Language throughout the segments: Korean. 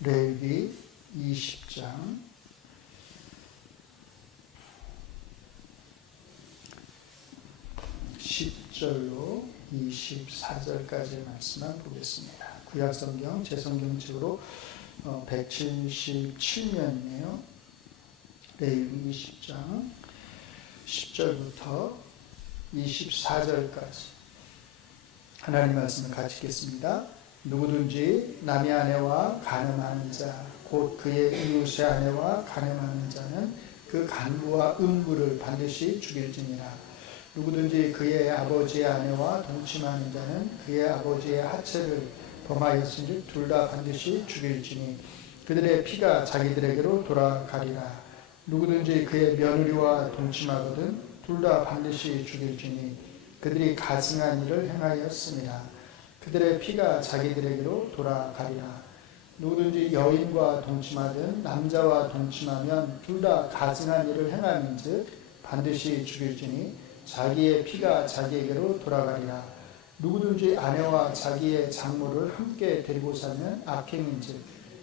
레위기 20장 10절로 24절까지의 말씀을 보겠습니다. 구약성경 제성경책으로 177면이네요. 레위기 20장 10절부터 24절까지 하나님 말씀을 같이 읽겠습니다. 누구든지 남의 아내와 간음하는 자, 곧 그의 이웃의 아내와 간음하는 자는 그 간부와 음부를 반드시 죽일지니라. 누구든지 그의 아버지의 아내와 동침하는 자는 그의 아버지의 하체를 범하였은즉 둘 다 반드시 죽일지니 그들의 피가 자기들에게로 돌아가리라. 누구든지 그의 며느리와 동침하거든 둘 다 반드시 죽일지니 그들이 가증한 일을 행하였습니다. 그들의 피가 자기들에게로 돌아가리라. 누구든지 여인과 동침하든 남자와 동침하면 둘 다 가증한 일을 행함인즉 반드시 죽일지니 자기의 피가 자기에게로 돌아가리라. 누구든지 아내와 자기의 장모를 함께 데리고 살면 악행인즉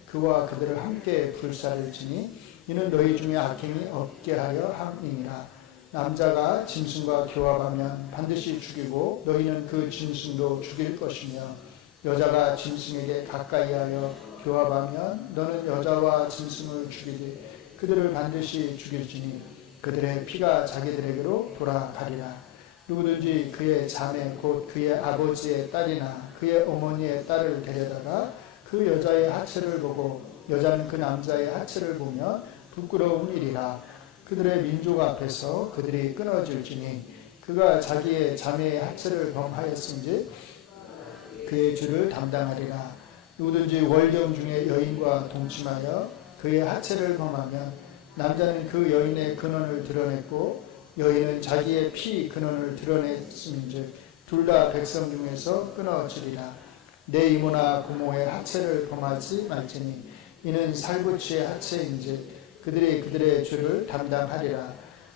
그와 그들을 함께 불살을지니 이는 너희 중에 악행이 없게 하려 함이니라. 남자가 짐승과 교합하면 반드시 죽이고 너희는 그 짐승도 죽일 것이며 여자가 짐승에게 가까이하여 교합하면 너는 여자와 짐승을 죽이되 그들을 반드시 죽일지니 그들의 피가 자기들에게로 돌아가리라. 누구든지 그의 자매 곧 그의 아버지의 딸이나 그의 어머니의 딸을 데려다가 그 여자의 하체를 보고 여자는 그 남자의 하체를 보며 부끄러운 일이라. 그들의 민족 앞에서 그들이 끊어질지니 그가 자기의 자매의 하체를 범하였은지 그의 죄를 담당하리라. 누구든지 월경 중에 여인과 동침하여 그의 하체를 범하면 남자는 그 여인의 근원을 드러냈고 여인은 자기의 피 근원을 드러냈음인즉 둘 다 백성 중에서 끊어지리라. 내 이모나 고모의 하체를 범하지 말지니 이는 살구치의 하체인즉 그들이 그들의 죄를 담당하리라.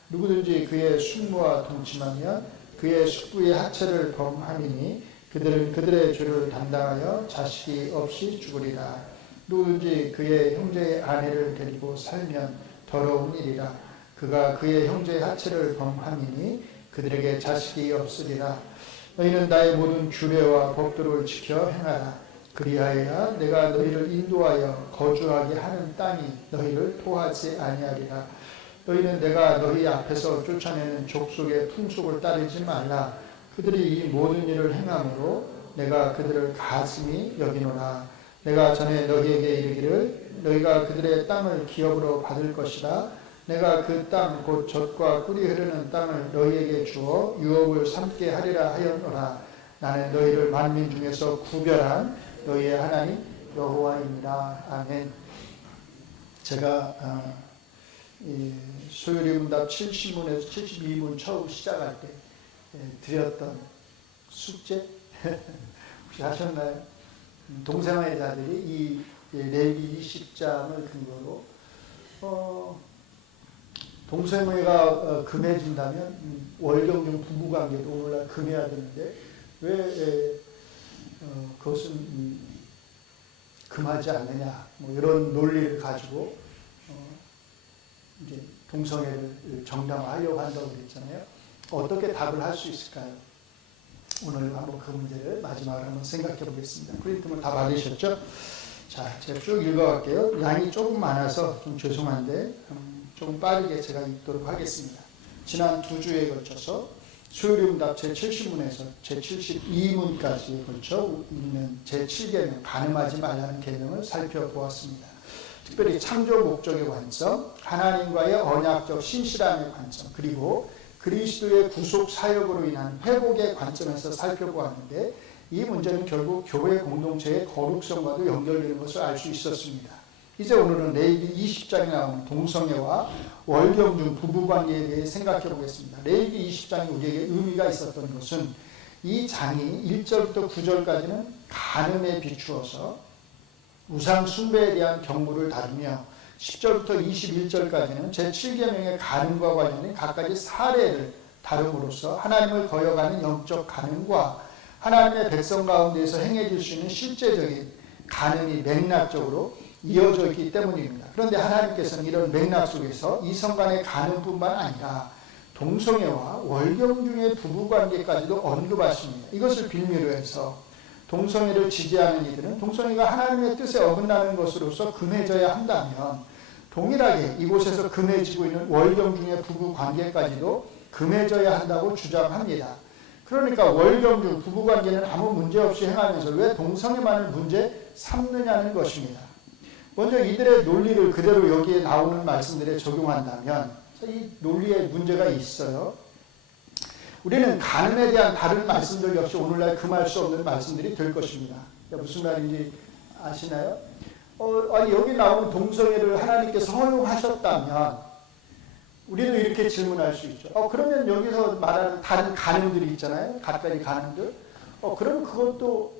누구든지 그의 숙모와 동침하면 그의 숙부의 하체를 범함이니 그들은 그들의 죄를 담당하여 자식이 없이 죽으리라. 누구든지 그의 형제의 아내를 데리고 살면 더러운 일이라. 그가 그의 형제의 하체를 범함이니 그들에게 자식이 없으리라. 너희는 나의 모든 규례와 법도를 지켜 행하라. 그리하여야 내가 너희를 인도하여 거주하게 하는 땅이 너희를 토하지 아니하리라. 너희는 내가 너희 앞에서 쫓아내는 족속의 풍속을 따르지 말라. 그들이 이 모든 일을 행함으로 내가 그들을 가슴히 여기노라. 내가 전에 너희에게 이르기를 너희가 그들의 땅을 기업으로 받을 것이라. 내가 그 땅 곧 젖과 꿀이 흐르는 땅을 너희에게 주어 유업을 삼게 하리라 하였노라. 나는 너희를 만민 중에서 구별한 너희의 하나님 여호와입니다. 아멘. 제가 소요리문답 70문에서 72문 처음 시작할 때 드렸던 숙제 혹시 하셨나요? 동생의 자들이 이 레위기 20장을 근거로 동생회가 금해진다면 월경중 부부관계도 오늘날 금해야 되는데 왜 그것은 금하지 않느냐 뭐 이런 논리를 가지고 이제 동성애를 정당화하려고 한다고 그랬잖아요. 어떻게 답을 할 수 있을까요? 오늘 한번 그 문제를 마지막으로 한번 생각해 보겠습니다. 프린트물 다 받으셨죠? 자, 제가 쭉 읽어갈게요. 양이 조금 많아서 좀 죄송한데 조금 빠르게 제가 읽도록 하겠습니다. 지난 2주에 걸쳐서 소요리문답 제70문에서 제72문까지에 걸쳐 있는 제7계명 간음하지 말라는 계명을 살펴보았습니다. 특별히 창조 목적의 관점, 하나님과의 언약적 신실함의 관점, 그리고 그리스도의 구속 사역으로 인한 회복의 관점에서 살펴보았는데 이 문제는 결국 교회 공동체의 거룩성과도 연결되는 것을 알 수 있었습니다. 이제 오늘은 레위기 20장에 나오는 동성애와 월경중 부부관계에 대해 생각해 보겠습니다. 레위기 20장이 우리에게 의미가 있었던 것은 이 장이 1절부터 9절까지는 간음에 비추어서 우상 숭배에 대한 경고를 다루며 10절부터 21절까지는 제7계명의 간음과 관련된 각가지 사례를 다룸으로써 하나님을 거역하는 영적 간음과 하나님의 백성 가운데에서 행해질 수 있는 실제적인 간음이 맥락적으로 이어져 있기 때문입니다. 그런데 하나님께서는 이런 맥락 속에서 이성 간의 간음뿐만 아니라 동성애와 월경중의 부부관계까지도 언급하십니다. 이것을 빌미로 해서 동성애를 지지하는 이들은 동성애가 하나님의 뜻에 어긋나는 것으로서 금해져야 한다면 동일하게 이곳에서 금해지고 있는 월경중의 부부관계까지도 금해져야 한다고 주장합니다. 그러니까 월경중 부부관계는 아무 문제 없이 행하면서 왜 동성애만을 문제 삼느냐는 것입니다. 먼저 이들의 논리를 그대로 여기에 나오는 말씀들에 적용한다면 이 논리에 문제가 있어요. 우리는 간음에 대한 다른 말씀들 역시 오늘날 금할 수 없는 말씀들이 될 것입니다. 무슨 말인지 아시나요? 아니 여기 나오는 동성애를 하나님께서 허용하셨다면 우리도 이렇게 질문할 수 있죠. 그러면 여기서 말하는 다른 간음들이 있잖아요. 갖가지 간음들. 그럼 그것도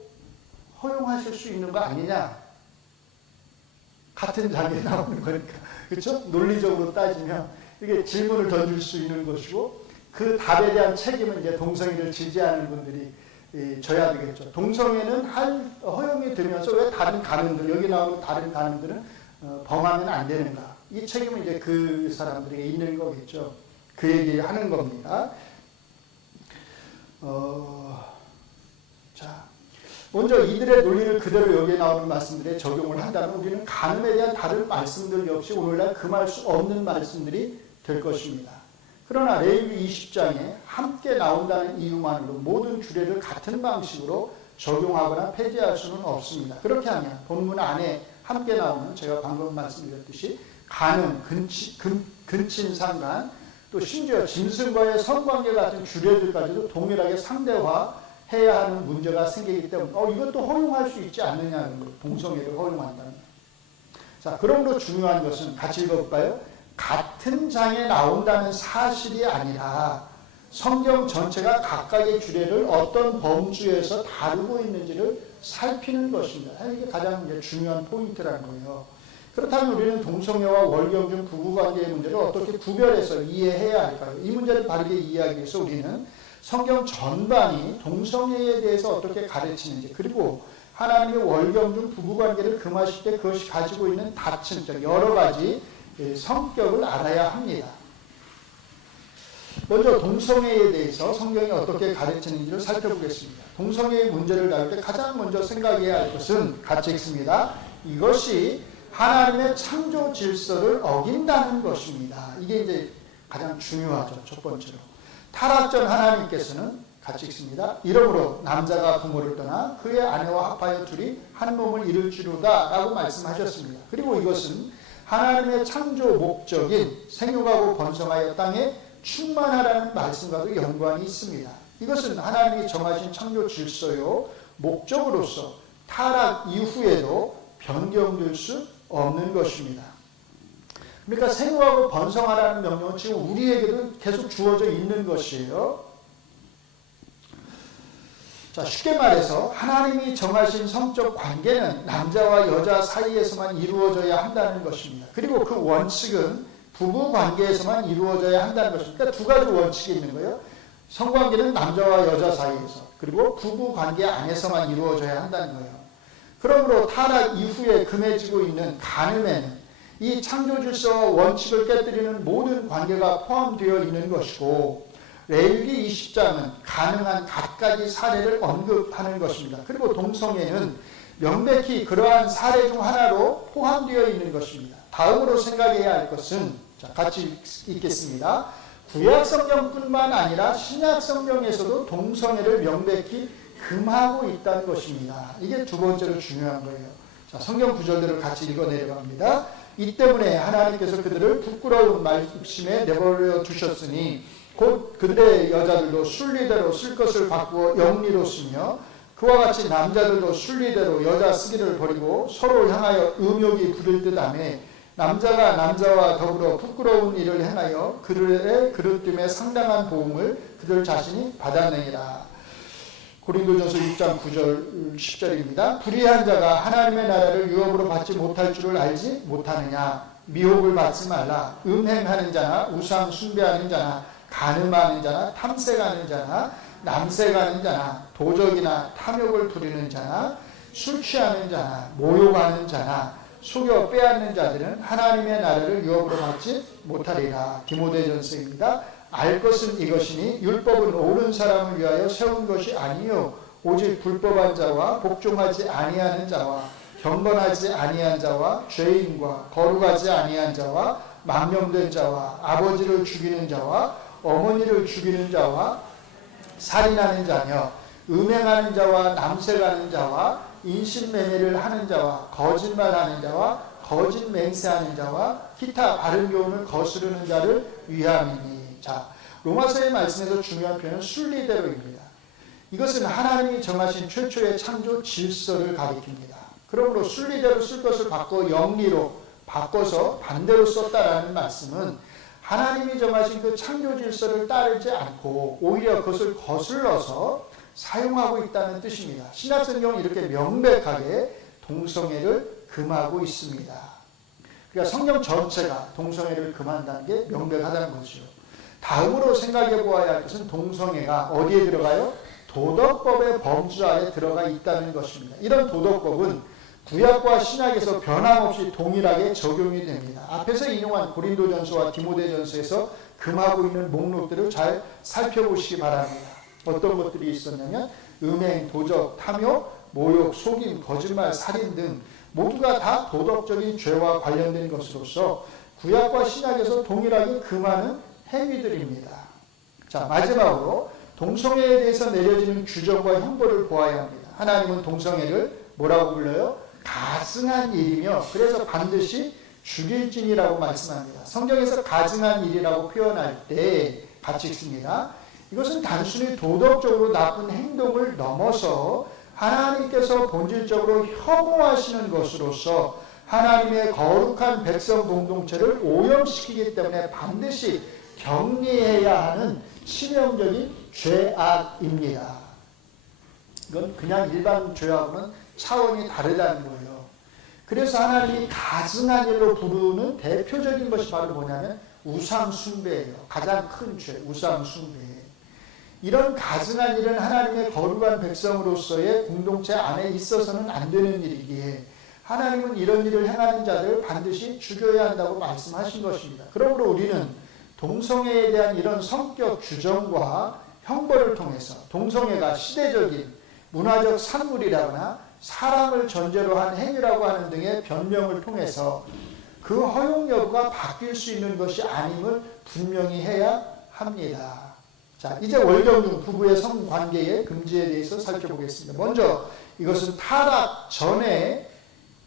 허용하실 수 있는 거 아니냐? 같은 장에 나오는 거니까. 그렇죠? 논리적으로 따지면 이게 질문을 던질 수 있는 것이고 그 답에 대한 책임은 이제 동성애를 지지하는 분들이 져야 되겠죠. 동성애는 허용이 되면서 왜 다른 간음들, 여기 나오는 다른 간음들은 범하면 안 되는가? 이 책임은 이제 그 사람들에게 있는 거겠죠. 그 얘기를 하는 겁니다. 자, 먼저 이들의 논리를 그대로 여기에 나오는 말씀들에 적용을 한다면 우리는 간음에 대한 다른 말씀들 역시 오늘날 금할 수 없는 말씀들이 될 것입니다. 그러나 레위기 20장에 함께 나온다는 이유만으로 모든 규례를 같은 방식으로 적용하거나 폐지할 수는 없습니다. 그렇게 하면 본문 안에 함께 나오는 제가 방금 말씀드렸듯이 간음, 근친상간, 또 심지어 짐승과의 성관계 같은 규례들까지도 동일하게 상대화해야 하는 문제가 생기기 때문에 이것도 허용할 수 있지 않느냐는 거예요. 동성애를 허용한다는. 자, 그러므로 중요한 것은 같이 읽어볼까요? 같은 장에 나온다는 사실이 아니라 성경 전체가 각각의 규례를 어떤 범주에서 다루고 있는지를 살피는 것입니다. 이게 가장 중요한 포인트라는 거예요. 그렇다면 우리는 동성애와 월경중 부부관계의 문제를 어떻게 구별해서 이해해야 할까요? 이 문제를 바르게 이해하기 위해서 우리는 성경 전반이 동성애에 대해서 어떻게 가르치는지, 그리고 하나님의 월경중 부부관계를 금하실 때 그것이 가지고 있는 다층적 여러 가지 성격을 알아야 합니다. 먼저 동성애에 대해서 성경이 어떻게 가르치는지를 살펴보겠습니다. 동성애의 문제를 다룰 때 가장 먼저 생각해야 할 것은 같이 읽습니다. 이것이 하나님의 창조 질서를 어긴다는 것입니다. 이게 이제 가장 중요하죠. 첫 번째로. 타락 전 하나님께서는 같이 읽습니다. 이러므로 남자가 부모를 떠나 그의 아내와 합하여 둘이 한 몸을 이룰지로다 라고 말씀하셨습니다. 그리고 이것은 하나님의 창조 목적인 생육하고 번성하여 땅에 충만하라는 말씀과도 연관이 있습니다. 이것은 하나님이 정하신 창조 질서요 목적으로서 타락 이후에도 변경될 수 없는 것입니다. 그러니까 생육하고 번성하라는 명령은 지금 우리에게도 계속 주어져 있는 것이에요. 자, 쉽게 말해서 하나님이 정하신 성적 관계는 남자와 여자 사이에서만 이루어져야 한다는 것입니다. 그리고 그 원칙은 부부 관계에서만 이루어져야 한다는 것입니다. 그러니까 두 가지 원칙이 있는 거예요. 성관계는 남자와 여자 사이에서, 그리고 부부 관계 안에서만 이루어져야 한다는 거예요. 그러므로 타락 이후에 금해지고 있는 간음에는 이 창조 질서와 원칙을 깨뜨리는 모든 관계가 포함되어 있는 것이고, 레위기 20장은 가능한 갖가지 사례를 언급하는 것입니다. 그리고 동성애는 명백히 그러한 사례 중 하나로 포함되어 있는 것입니다. 다음으로 생각해야 할 것은, 자, 같이 읽겠습니다. 구약 성경뿐만 아니라 신약 성경에서도 동성애를 명백히 금하고 있다는 것입니다. 이게 두 번째로 중요한 거예요. 자, 성경 구절들을 같이 읽어 내려갑니다. 이 때문에 하나님께서 그들을 부끄러운 말씀에 내버려 두셨으니 곧 그들의 여자들도 순리대로 쓸 것을 바꾸어 영리로 쓰며 그와 같이 남자들도 순리대로 여자 쓰기를 버리고 서로 향하여 음욕이 부를 듯하며 남자가 남자와 더불어 부끄러운 일을 행하여 그들의 그릇됨에 상당한 보응을 그들 자신이 받아내니라. 고린도전서 6장 9절 10절입니다. 불의한 자가 하나님의 나라를 유업으로 받지 못할 줄을 알지 못하느냐. 미혹을 받지 말라. 음행하는 자나 우상 숭배하는 자나 간음하는 자나 탐색하는 자나 남색하는 자나 도적이나 탐욕을 부리는 자나 술 취하는 자나 모욕하는 자나 속여 빼앗는 자들은 하나님의 나라를 유업으로 받지 못하리라. 디모데전서입니다. 알 것은 이것이니 율법은 옳은 사람을 위하여 세운 것이 아니요 오직 불법한 자와 복종하지 아니하는 자와 경건하지 아니한 자와 죄인과 거룩하지 아니한 자와 망령된 자와 아버지를 죽이는 자와 어머니를 죽이는 자와 살인하는 자며 음행하는 자와 남색하는 자와 인신매매를 하는 자와 거짓말하는 자와 거짓 맹세하는 자와 기타 바른 교훈을 거스르는 자를 위함이니. 자, 로마서의 말씀에서 중요한 표현은 순리대로입니다. 이것은 하나님이 정하신 최초의 창조 질서를 가리킵니다. 그러므로 순리대로 쓸 것을 바꿔 영리로 바꿔서 반대로 썼다라는 말씀은 하나님이 정하신 그 창조 질서를 따르지 않고 오히려 그것을 거슬러서 사용하고 있다는 뜻입니다. 신약성경은 이렇게 명백하게 동성애를 금하고 있습니다. 그러니까 성경 전체가 동성애를 금한다는 게 명백하다는 거죠. 다음으로 생각해 보아야 할 것은 동성애가 어디에 들어가요? 도덕법의 범주 안에 들어가 있다는 것입니다. 이런 도덕법은 구약과 신약에서 변함없이 동일하게 적용이 됩니다. 앞에서 인용한 고린도전서와 디모데전서에서 금하고 있는 목록들을 잘 살펴보시기 바랍니다. 어떤 것들이 있었냐면 음행, 도적, 탐욕, 모욕, 속임, 거짓말, 살인 등 모두가 다 도덕적인 죄와 관련된 것으로서 구약과 신약에서 동일하게 금하는 행위들입니다. 자, 마지막으로 동성애에 대해서 내려지는 규정과 형벌을 보아야 합니다. 하나님은 동성애를 뭐라고 불러요? 가증한 일이며 그래서 반드시 죽일진이라고 말씀합니다. 성경에서 가증한 일이라고 표현할 때 같이 읽습니다. 이것은 단순히 도덕적으로 나쁜 행동을 넘어서 하나님께서 본질적으로 혐오하시는 것으로서 하나님의 거룩한 백성 공동체를 오염시키기 때문에 반드시 격리해야 하는 치명적인 죄악입니다. 이건 그냥 일반 죄하고는 차원이 다르다는 거예요. 그래서 하나님이 가증한 일로 부르는 대표적인 것이 바로 뭐냐면 우상 숭배예요. 가장 큰 죄, 우상 숭배. 이런 가증한 일은 하나님의 거룩한 백성으로서의 공동체 안에 있어서는 안 되는 일이기에 하나님은 이런 일을 행하는 자들을 반드시 죽여야 한다고 말씀하신 것입니다. 그러므로 우리는 동성애에 대한 이런 성격 규정과 형벌을 통해서 동성애가 시대적인 문화적 산물이라거나 사랑을 전제로 한 행위라고 하는 등의 변명을 통해서 그 허용 여부가 바뀔 수 있는 것이 아님을 분명히 해야 합니다. 자, 이제 월경중 부부의 성관계의 금지에 대해서 살펴보겠습니다. 먼저 이것은 타락 전에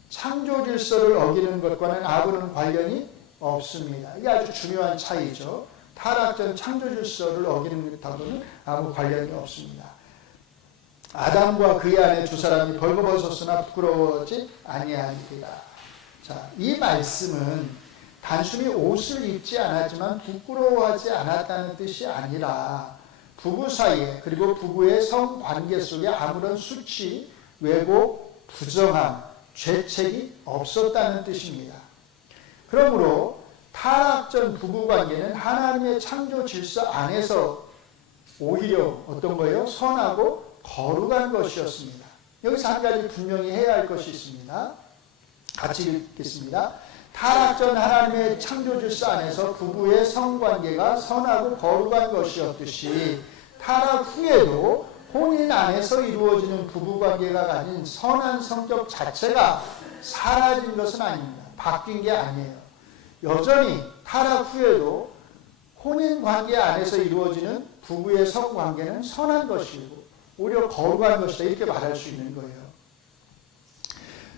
창조 질서를 어기는 것과는 아무런 관련이 없습니다. 이게 아주 중요한 차이죠. 타락 전 창조 질서를 어기는 것하고는 아무 관련이 없습니다. 아담과 그의 아내 두 사람이 벌거벗었으나 부끄러워하지 아니하니라. 자, 이 말씀은 단순히 옷을 입지 않았지만 부끄러워하지 않았다는 뜻이 아니라 부부 사이에 그리고 부부의 성관계 속에 아무런 수치, 왜곡, 부정함, 죄책이 없었다는 뜻입니다. 그러므로 타락 전 부부관계는 하나님의 창조 질서 안에서 오히려 어떤 거예요? 선하고 거룩한 것이었습니다. 여기서 한 가지 분명히 해야 할 것이 있습니다. 같이 읽겠습니다. 타락 전 하나님의 창조 질서 안에서 부부의 성관계가 선하고 거룩한 것이었듯이 타락 후에도 혼인 안에서 이루어지는 부부관계가 가진 선한 성격 자체가 사라진 것은 아닙니다. 바뀐 게 아니에요. 여전히 타락 후에도 혼인관계 안에서 이루어지는 부부의 성관계는 선한 것이고 오히려 거룩한 것이다 이렇게 말할 수 있는 거예요.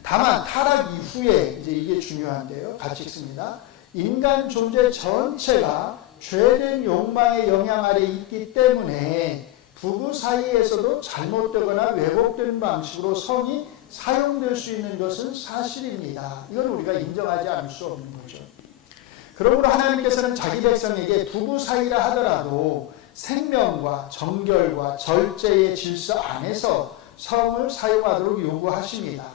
다만 타락 이후에 이제 이게 중요한데요. 같이 읽습니다. 인간 존재 전체가 죄된 욕망의 영향 아래 있기 때문에 부부 사이에서도 잘못되거나 왜곡된 방식으로 성이 사용될 수 있는 것은 사실입니다. 이건 우리가 인정하지 않을 수 없는 거죠. 그러므로 하나님께서는 자기 백성에게 부부 사이라 하더라도 생명과 정결과 절제의 질서 안에서 성을 사용하도록 요구하십니다.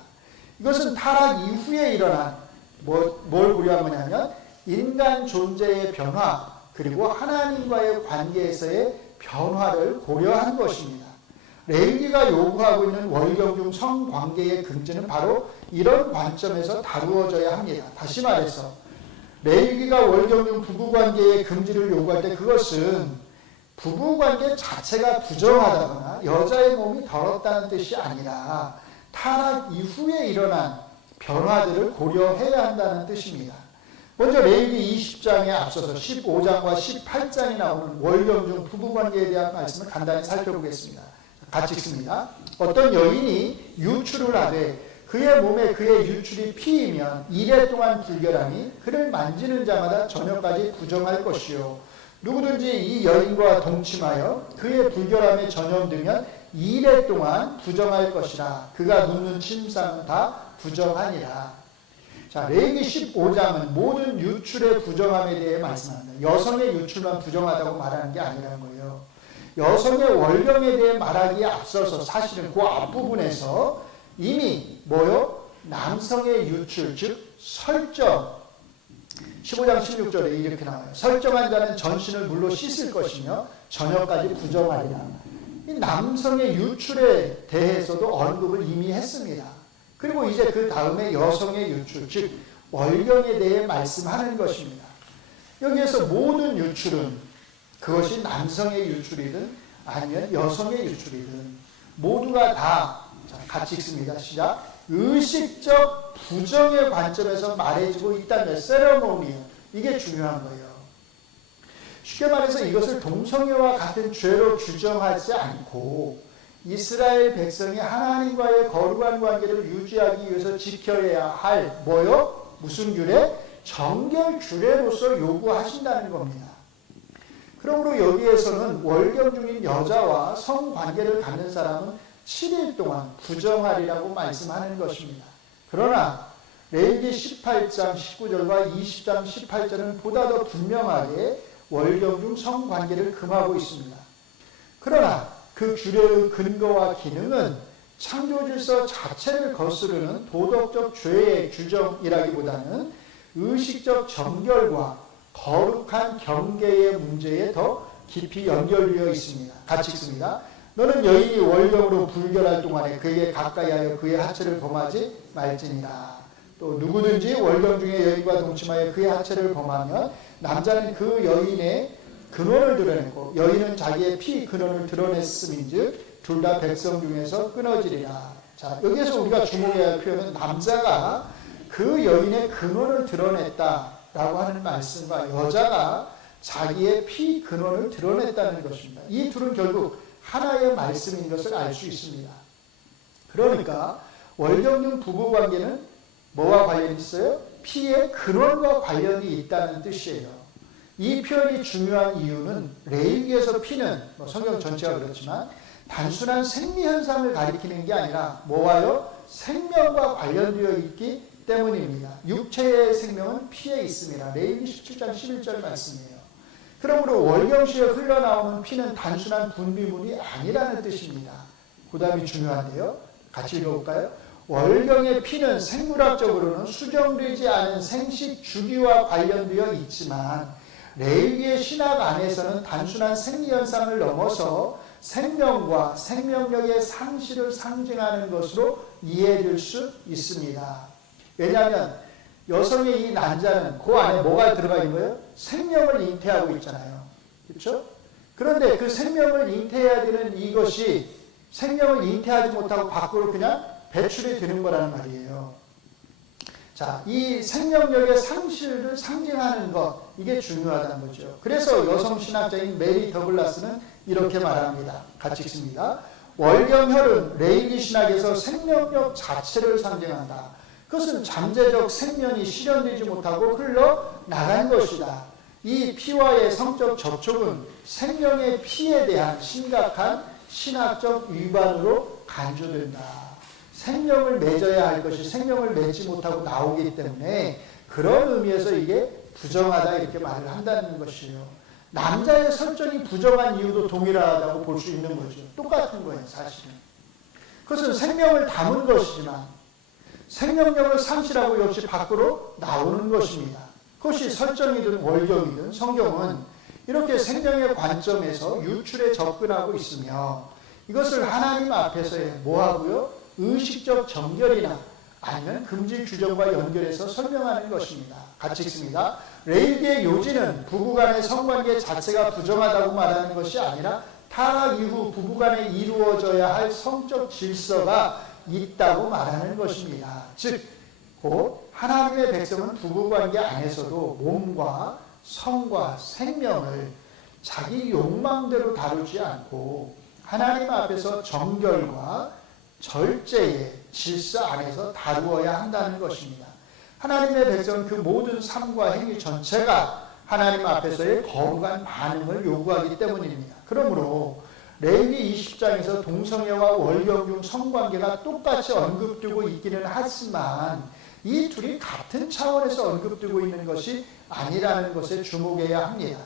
이것은 타락 이후에 일어난 뭘 고려한 거냐면 인간 존재의 변화 그리고 하나님과의 관계에서의 변화를 고려한 것입니다. 레위기가 요구하고 있는 월경중 성관계의 금지는 바로 이런 관점에서 다루어져야 합니다. 다시 말해서 레위기가 월경중 부부관계의 금지를 요구할 때 그것은 부부관계 자체가 부정하다거나 여자의 몸이 더럽다는 뜻이 아니라 타락 이후에 일어난 변화들을 고려해야 한다는 뜻입니다. 먼저 레위기 20장에 앞서서 15장과 18장에 나오는 월경중 부부관계에 대한 말씀을 간단히 살펴보겠습니다. 같이 읽습니다. 어떤 여인이 유출을 하되 그의 몸에 그의 유출이 피이면 이래 동안 불결함이 그를 만지는 자마다 저녁까지 부정할 것이요 누구든지 이 여인과 동침하여 그의 불결함에 전염되면 이래 동안 부정할 것이라. 그가 눕는 침상은 다 부정하니라. 자, 레위기 15장은 모든 유출의 부정함에 대해 말씀합니다. 여성의 유출만 부정하다고 말하는 게 아니라는 거예요. 여성의 월경에 대해 말하기에 앞서서 사실은 그 앞부분에서 이미 뭐요? 남성의 유출, 즉 설정, 15장 16절에 이렇게 나와요. 설정한 자는 전신을 물로 씻을 것이며 저녁까지 부정하리라. 이 남성의 유출에 대해서도 언급을 이미 했습니다. 그리고 이제 그 다음에 여성의 유출, 즉 월경에 대해 말씀하는 것입니다. 여기에서 모든 유출은 그것이 남성의 유출이든 아니면 여성의 유출이든 모두가 다 같이 읽습니다. 시작. 의식적 부정의 관점에서 말해지고 있다는 세레모니요. 이게 중요한 거예요. 쉽게 말해서 이것을 동성애와 같은 죄로 규정하지 않고 이스라엘 백성이 하나님과의 거룩한 관계를 유지하기 위해서 지켜야 할 뭐요? 무슨 규례? 정결 규례로서 요구하신다는 겁니다. 그러므로 여기에서는 월경 중인 여자와 성관계를 갖는 사람은 7일 동안 부정하리라고 말씀하는 것입니다. 그러나 레위기 18장 19절과 20장 18절은 보다 더 분명하게 월경 중 성관계를 금하고 있습니다. 그러나 그 규례의 근거와 기능은 창조질서 자체를 거스르는 도덕적 죄의 규정이라기보다는 의식적 정결과 거룩한 경계의 문제에 더 깊이 연결되어 있습니다. 같이 읽습니다. 너는 여인이 월경으로 불결할 동안에 그에게 가까이하여 그의 하체를 범하지 말지니라. 또 누구든지 월경 중에 여인과 동침하여 그의 하체를 범하면 남자는 그 여인의 근원을 드러내고 여인은 자기의 피 근원을 드러냈음인즉 둘 다 백성 중에서 끊어지리라. 자, 여기에서 우리가 주목해야 할 표현은 남자가 그 여인의 근원을 드러냈다라고 하는 말씀과 여자가 자기의 피 근원을 드러냈다는 것입니다. 이 둘은 결국 하나의 말씀인 것을 알 수 있습니다. 그러니까 월경중 부부관계는 뭐와 관련이 있어요? 피의 근원과 관련이 있다는 뜻이에요. 이 표현이 중요한 이유는 레위기에서 피는 성경 전체가 그렇지만 단순한 생리현상을 가리키는 게 아니라 뭐와요? 생명과 관련되어 있기 때문입니다. 육체의 생명은 피에 있습니다. 레위기 17장 11절 말씀이에요. 그러므로 월경시에 흘러나오는 피는 단순한 분비물이 아니라는 뜻입니다. 그 다음이 중요한데요. 같이 읽어볼까요? 월경의 피는 생물학적으로는 수정되지 않은 생식 주기와 관련되어 있지만 레위기의 신학 안에서는 단순한 생리현상을 넘어서 생명과 생명력의 상실을 상징하는 것으로 이해될 수 있습니다. 왜냐하면 여성의 이 난자는 그 안에 뭐가 들어가 있는 거예요? 생명을 잉태하고 있잖아요. 그렇죠? 그런데 그 생명을 잉태해야 되는 이것이 생명을 잉태하지 못하고 밖으로 그냥 배출이 되는 거라는 말이에요. 자, 이 생명력의 상실을 상징하는 것, 이게 중요하다는 거죠. 그래서 여성 신학자인 메리 더글라스는 이렇게 말합니다. 같이 읽습니다. 월경혈은 레위기 신학에서 생명력 자체를 상징한다. 그것은 잠재적 생명이 실현되지 못하고 흘러나간 것이다. 이 피와의 성적 접촉은 생명의 피에 대한 심각한 신학적 위반으로 간주된다. 생명을 맺어야 할 것이 생명을 맺지 못하고 나오기 때문에 그런 의미에서 이게 부정하다 이렇게 말을 한다는 것이에요. 남자의 설정이 부정한 이유도 동일하다고 볼 수 있는 거죠. 똑같은 거예요, 사실은. 그것은 생명을 담은 것이지만 생명력을 상실하고 역시 밖으로 나오는 것입니다. 그것이 설정이든 월경이든 성경은 이렇게 생명의 관점에서 유출에 접근하고 있으며 이것을 하나님 앞에서 뭐하고요? 의식적 정결이나 아니면 금지 규정과 연결해서 설명하는 것입니다. 같이 읽습니다. 레위기의 요지는 부부간의 성관계 자체가 부정하다고 말하는 것이 아니라 타락 이후 부부간에 이루어져야 할 성적 질서가 있다고 말하는 것입니다. 즉, 곧 하나님의 백성은 부부관계 안에서도 몸과 성과 생명을 자기 욕망대로 다루지 않고 하나님 앞에서 정결과 절제의 질서 안에서 다루어야 한다는 것입니다. 하나님의 백성은 그 모든 삶과 행위 전체가 하나님 앞에서의 거룩한 반응을 요구하기 때문입니다. 그러므로 레위기 20장에서 동성애와 월경중 성관계가 똑같이 언급되고 있기는 하지만 이 둘이 같은 차원에서 언급되고 있는 것이 아니라는 것에 주목해야 합니다.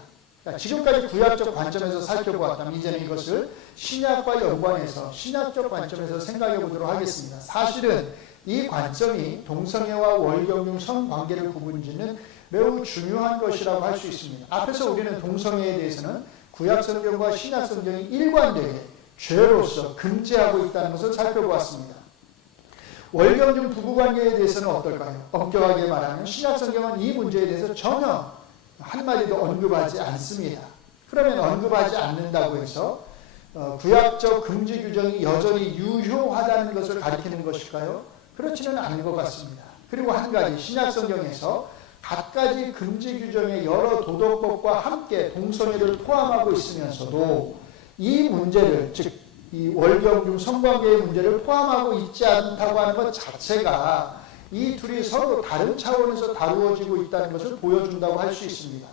지금까지 구약적 관점에서 살펴보았다면 이제는 이것을 신약과 연관해서 신약적 관점에서 생각해 보도록 하겠습니다. 사실은 이 관점이 동성애와 월경중 성관계를 구분짓는 매우 중요한 것이라고 할 수 있습니다. 앞에서 우리는 동성애에 대해서는 구약성경과 신약성경이 일관되게 죄로서 금지하고 있다는 것을 살펴보았습니다. 월경중 부부관계에 대해서는 어떨까요? 엄격하게 말하면 신약성경은 이 문제에 대해서 전혀 한마디도 언급하지 않습니다. 그러면 언급하지 않는다고 해서 구약적 금지 규정이 여전히 유효하다는 것을 가리키는 것일까요? 그렇지는 않은 것 같습니다. 그리고 한 가지, 신약성경에서 갖가지 금지 규정의 여러 도덕법과 함께 동성애를 포함하고 있으면서도 이 문제를, 즉 이 월경중 성관계의 문제를 포함하고 있지 않다고 하는 것 자체가 이 둘이 서로 다른 차원에서 다루어지고 있다는 것을 보여준다고 할 수 있습니다.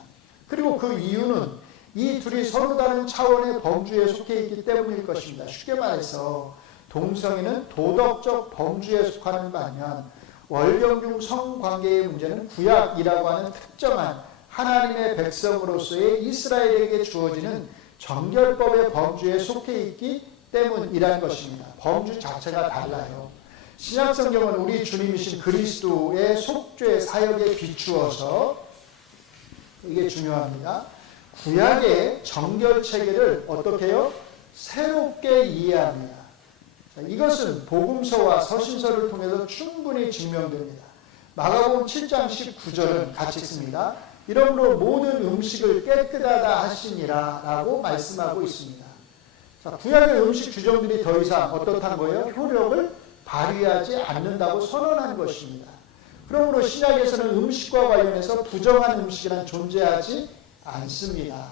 그리고 그 이유는 이 둘이 서로 다른 차원의 범주에 속해 있기 때문일 것입니다. 쉽게 말해서 동성애는 도덕적 범주에 속하는 반면 월경중 성관계의 문제는 구약이라고 하는 특정한 하나님의 백성으로서의 이스라엘에게 주어지는 정결법의 범주에 속해 있기 때문이라는 것입니다. 범주 자체가 달라요. 신약성경은 우리 주님이신 그리스도의 속죄 사역에 비추어서, 이게 중요합니다, 구약의 정결체계를 어떻게 해요? 새롭게 이해합니다. 이것은 복음서와 서신서를 통해서 충분히 증명됩니다. 마가복음 7장 19절은 같이 읽습니다. 이러므로 모든 음식을 깨끗하다 하시니라 라고 말씀하고 있습니다. 자, 구약의 음식 규정들이 더 이상 어떻단 거예요? 효력을 발휘하지 않는다고 선언한 것입니다. 그러므로 신약에서는 음식과 관련해서 부정한 음식이란 존재하지 않습니다.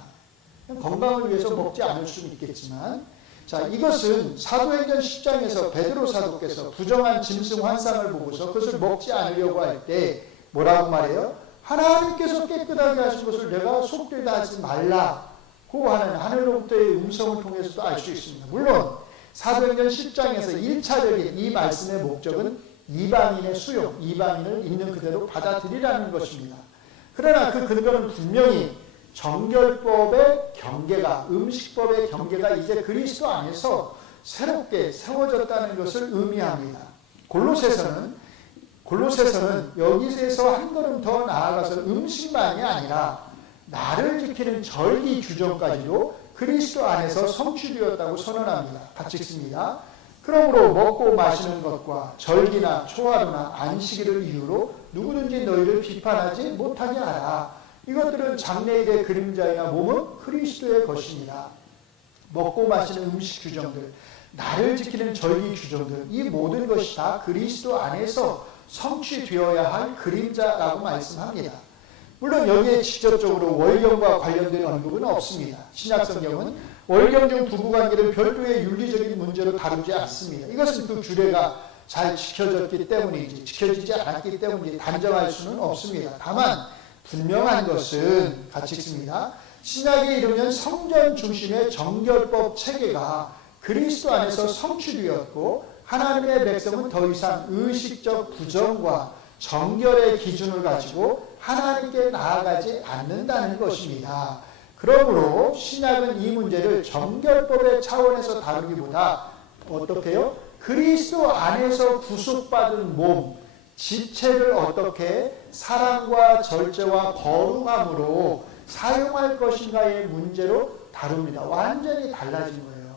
건강을 위해서 먹지 않을 수는 있겠지만, 자, 이것은 사도행전 10장에서 베드로 사도께서 부정한 짐승 환상을 보고서 그것을 먹지 않으려고 할 때 뭐라고 말해요? 하나님께서 깨끗하게 하신 것을 내가 속되다 하지 말라고 하는 하늘로부터의 음성을 통해서도 알 수 있습니다. 물론 사도행전 10장에서 1차적인 이 말씀의 목적은 이방인의 수용, 이방인을 있는 그대로 받아들이라는 것입니다. 그러나 그 근거는 분명히 정결법의 경계가, 음식법의 경계가 이제 그리스도 안에서 새롭게 세워졌다는 것을 의미합니다. 골로새서는 여기서 한 걸음 더 나아가서 음식만이 아니라 나를 지키는 절기 규정까지도 그리스도 안에서 성취되었다고 선언합니다. 같이 읽습니다. 그러므로 먹고 마시는 것과 절기나 초하루나 안식일을 이유로 누구든지 너희를 비판하지 못하게 하라. 이것들은 장래일의 그림자이나 몸은 그리스도의 것입니다. 먹고 마시는 음식 규정들, 나를 지키는 절기 규정들, 이 모든 것이 다 그리스도 안에서 성취되어야 할 그림자라고 말씀합니다. 물론 여기에 직접적으로 월경과 관련된 언급은 없습니다. 신약성경은 월경중 부부관계를 별도의 윤리적인 문제로 다루지 않습니다. 이것은 그 규례가 잘 지켜졌기 때문이지, 지켜지지 않았기 때문인지 단정할 수는 없습니다. 다만 분명한 것은, 같이 읽습니다. 신약에 이르면 성전 중심의 정결법 체계가 그리스도 안에서 성취되었고 하나님의 백성은 더 이상 의식적 부정과 정결의 기준을 가지고 하나님께 나아가지 않는다는 것입니다. 그러므로 신약은 이 문제를 정결법의 차원에서 다루기보다 어떻게 해요? 그리스도 안에서 구속받은 몸, 지체를 어떻게 사랑과 절제와 거룩함으로 사용할 것인가의 문제로 다룹니다. 완전히 달라진 거예요.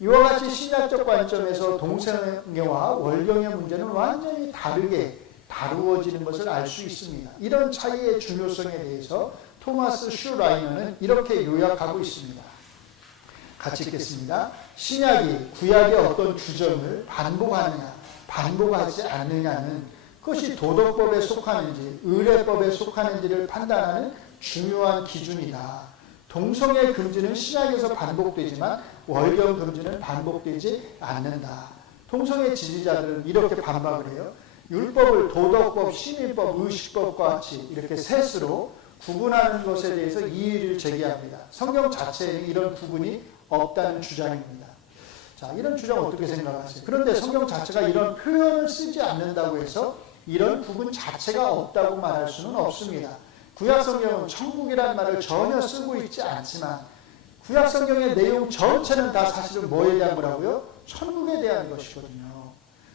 이와 같이 신약적 관점에서 동성애와 월경의 문제는 완전히 다르게 다루어지는 것을 알 수 있습니다. 이런 차이의 중요성에 대해서 토마스 슈라이너는 이렇게 요약하고 있습니다. 같이 읽겠습니다. 신약이 구약의 어떤 주점을 반복하느냐, 반복하지 않느냐는 그것이 도덕법에 속하는지 의례법에 속하는지를 판단하는 중요한 기준이다. 동성애 금지는 신약에서 반복되지만 월경 금지는 반복되지 않는다. 동성애 지지자들은 이렇게 반박을 해요. 율법을 도덕법, 신의법, 의식법과 같이 이렇게 셋으로 구분하는 것에 대해서 이의를 제기합니다. 성경 자체에는 이런 구분이 없다는 주장입니다. 자, 이런 주장 어떻게 생각하세요? 그런데 성경 자체가 이런 표현을 쓰지 않는다고 해서 이런 구분 자체가 없다고 말할 수는 없습니다. 구약 성경은 천국이라는 말을 전혀 쓰고 있지 않지만 구약 성경의 내용 전체는 다 사실은 뭐에 대한 거라고요? 천국에 대한 것이거든요.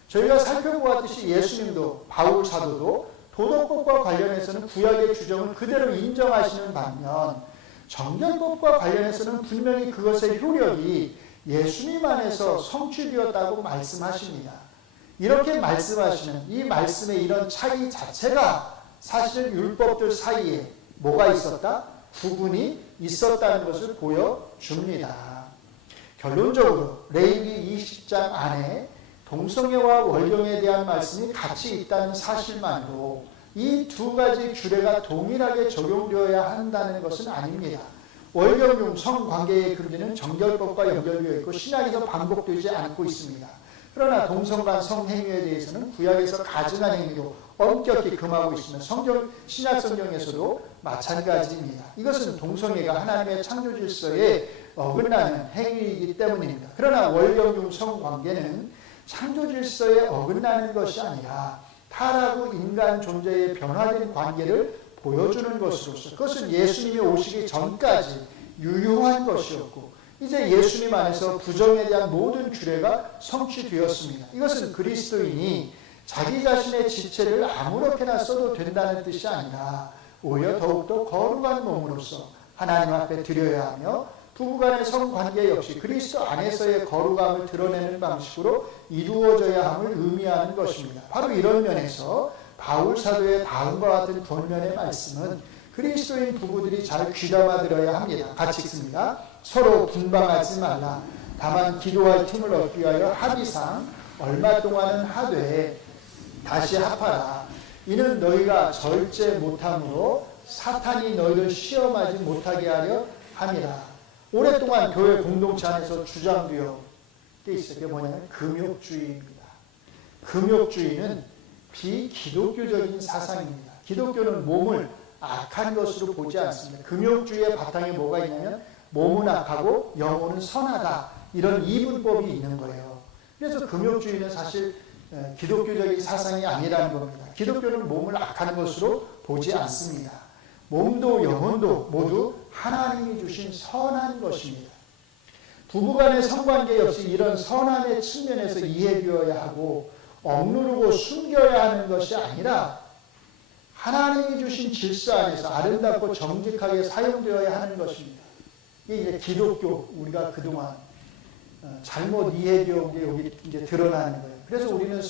저희가 살펴보았듯이 예수님도 바울 사도도 도덕법과 관련해서는 구약의 주정을 그대로 인정하시는 반면 정결법과 관련해서는 분명히 그것의 효력이 예수님 안에서 성취되었다고 말씀하십니다. 이렇게 말씀하시는 이 말씀의 이런 차이 자체가 사실 율법들 사이에 뭐가 있었다? 구분이 있었다는 것을 보여줍니다. 결론적으로 레위기 20장 안에 동성애와 월경에 대한 말씀이 같이 있다는 사실만으로 이 두 가지 규례가 동일하게 적용되어야 한다는 것은 아닙니다. 월경중 성관계의 금지는 정결법과 연결되어 있고 신약에서 반복되지 않고 있습니다. 그러나 동성간 성행위에 대해서는 구약에서 가증한 행위도 엄격히 금하고 있으며 신약 성경에서도 마찬가지입니다. 이것은 동성애가 하나님의 창조 질서에 어긋나는 행위이기 때문입니다. 그러나 월경중 성관계는 창조 질서에 어긋나는 것이 아니라 타락후 인간 존재의 변화된 관계를 보여주는 것으로서 그것은 예수님이 오시기 전까지 유효한 것이었고 이제 예수님 안에서 부정에 대한 모든 규례가 성취되었습니다. 이것은 그리스도인이 자기 자신의 지체를 아무렇게나 써도 된다는 뜻이 아니라 오히려 더욱더 거룩한 몸으로서 하나님 앞에 드려야 하며 부부간의 성관계 역시 그리스도 안에서의 거룩함을 드러내는 방식으로 이루어져야 함을 의미하는 것입니다. 바로 이런 면에서 바울 사도의 다음과 같은 권면의 말씀은 그리스도인 부부들이 잘 귀담아 들어야 합니다. 같이 읽습니다. 서로 분방하지 말라. 다만 기도할 틈을 얻기 위하여 합의상 얼마 동안은 하되 다시 합하라. 이는 너희가 절제 못함으로 사탄이 너희를 시험하지 못하게 하려 함이라. 오랫동안 교회 공동체 안에서 주장되어 있어요. 그게 뭐냐면 금욕주의입니다. 금욕주의는 비기독교적인 사상입니다. 기독교는 몸을 악한 것으로 보지 않습니다. 금욕주의의 바탕에 뭐가 있냐면 몸은 악하고 영혼은 선하다. 이런 이분법이 있는 거예요. 그래서 금욕주의는 사실 기독교적인 사상이 아니라는 겁니다. 기독교는 몸을 악한 것으로 보지 않습니다. 몸도 영혼도 모두 하나님이 주신 선한 것입니다. 부부간의 성관계 역시 이런 선함의 측면에서 이해되어야 하고 억누르고 숨겨야 하는 것이 아니라 하나님이 주신 질서 안에서 아름답고 정직하게 사용되어야 하는 것입니다. 이게 이제 기독교 우리가 그동안 잘못 이해되어 온 게 여기 이제 드러나는 거예요. 그래서 우리는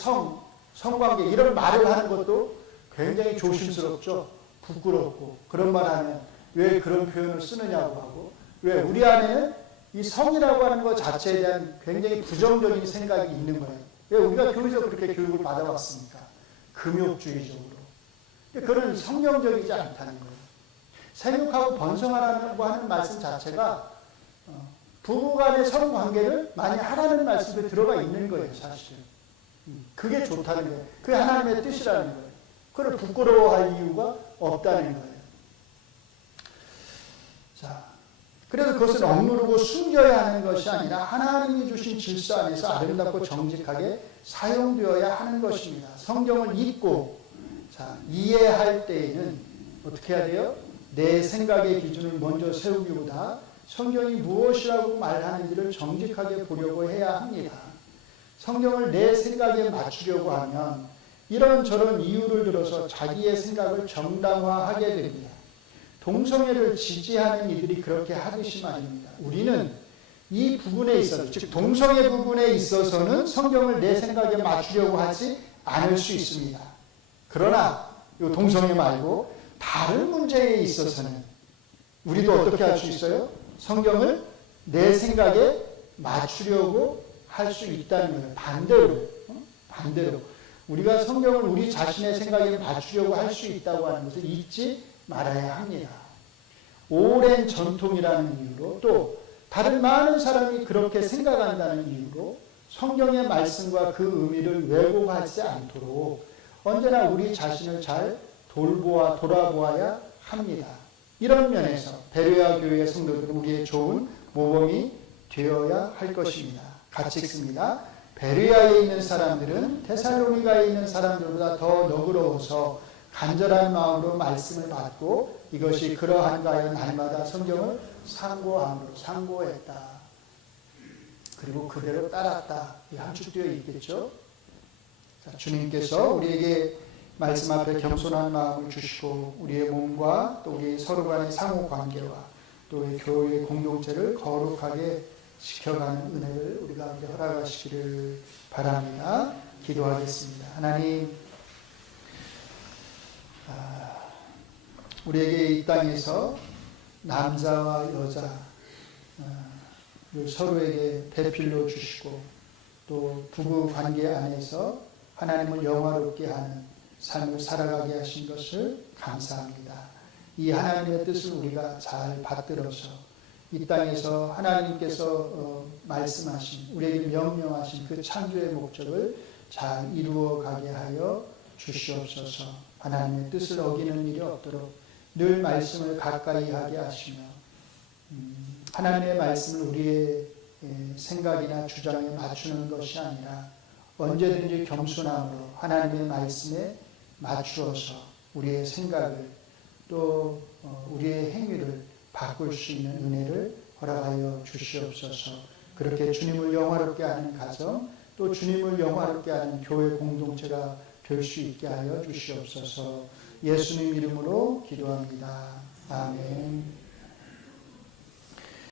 성관계 이런 말을 하는 것도 굉장히 조심스럽죠. 부끄럽고 그런 말 하면 왜 그런 표현을 쓰느냐고 하고 왜 우리 안에는 이 성이라고 하는 것 자체에 대한 굉장히 부정적인 생각이 있는 거예요. 왜 우리가 교회에서 그렇게 교육을 받아왔습니까? 금욕주의적으로. 그건 성경적이지 않다는 거예요. 생육하고 번성하라고 하는 말씀 자체가 부부간의 성관계를 많이 하라는 말씀이 들어가 있는 거예요. 사실은. 그게 좋다는 거예요. 그게 하나님의 뜻이라는 거예요. 그걸 부끄러워할 이유가 없다는 거예요. 자, 그래서 그것은 억누르고 숨겨야 하는 것이 아니라 하나님이 주신 질서 안에서 아름답고 정직하게 사용되어야 하는 것입니다. 성경을 읽고 이해할 때에는 어떻게 해야 돼요? 내 생각의 기준을 먼저 세우기보다 성경이 무엇이라고 말하는지를 정직하게 보려고 해야 합니다. 성경을 내 생각에 맞추려고 하면 이런저런 이유를 들어서 자기의 생각을 정당화하게 됩니다. 동성애를 지지하는 이들이 그렇게 하듯이 말입니다. 우리는 이 부분에 있어서, 즉 동성애 부분에 있어서는 성경을 내 생각에 맞추려고 하지 않을 수 있습니다. 그러나 이 동성애 말고 다른 문제에 있어서는 우리도 어떻게 할 수 있어요? 성경을 내 생각에 맞추려고 할 수 있다는 거예요. 반대로 우리가 성경을 우리 자신의 생각에 맞추려고 할 수 있다고 하는 것을 잊지 말아야 합니다. 오랜 전통이라는 이유로, 또 다른 많은 사람이 그렇게 생각한다는 이유로 성경의 말씀과 그 의미를 왜곡하지 않도록 언제나 우리 자신을 잘 돌아보아야 합니다. 이런 면에서 베레아 교회의 성도들은 우리의 좋은 모범이 되어야 할 것입니다. 같이 읽습니다. 베레아에 있는 사람들은 데살로니가에 있는 사람들보다 더 너그러워서 간절한 마음으로 말씀을 받고 이것이 그러한가 하여 날마다 성경을 상고했다. 그리고 그대로 따랐다. 함축되어 있겠죠. 자, 주님께서 우리에게 말씀 앞에 겸손한 마음을 주시고 우리의 몸과 또 우리 서로 간의 상호 관계와 또 우리 교회의 공동체를 거룩하게 지켜가는 은혜를 우리 가운데 허락하시기를 바랍니다. 기도하겠습니다. 하나님, 우리에게 이 땅에서 남자와 여자 서로에게 배필로 주시고 또 부부 관계 안에서 하나님을 영화롭게 하는 삶을 살아가게 하신 것을 감사합니다. 이 하나님의 뜻을 우리가 잘 받들어서 이 땅에서 하나님께서 말씀하신, 우리에게 명령하신 그 창조의 목적을 잘 이루어가게 하여 주시옵소서. 하나님의 뜻을 어기는 일이 없도록 늘 말씀을 가까이 하게 하시며 하나님의 말씀을 우리의 생각이나 주장에 맞추는 것이 아니라 언제든지 겸손함으로 하나님의 말씀에 맞추어서 우리의 생각을 또 우리의 행위를 바꿀 수 있는 은혜를 허락하여 주시옵소서. 그렇게 주님을 영화롭게 하는 가정, 또 주님을 영화롭게 하는 교회 공동체가 될 수 있게 하여 주시옵소서. 예수님 이름으로 기도합니다. 아멘.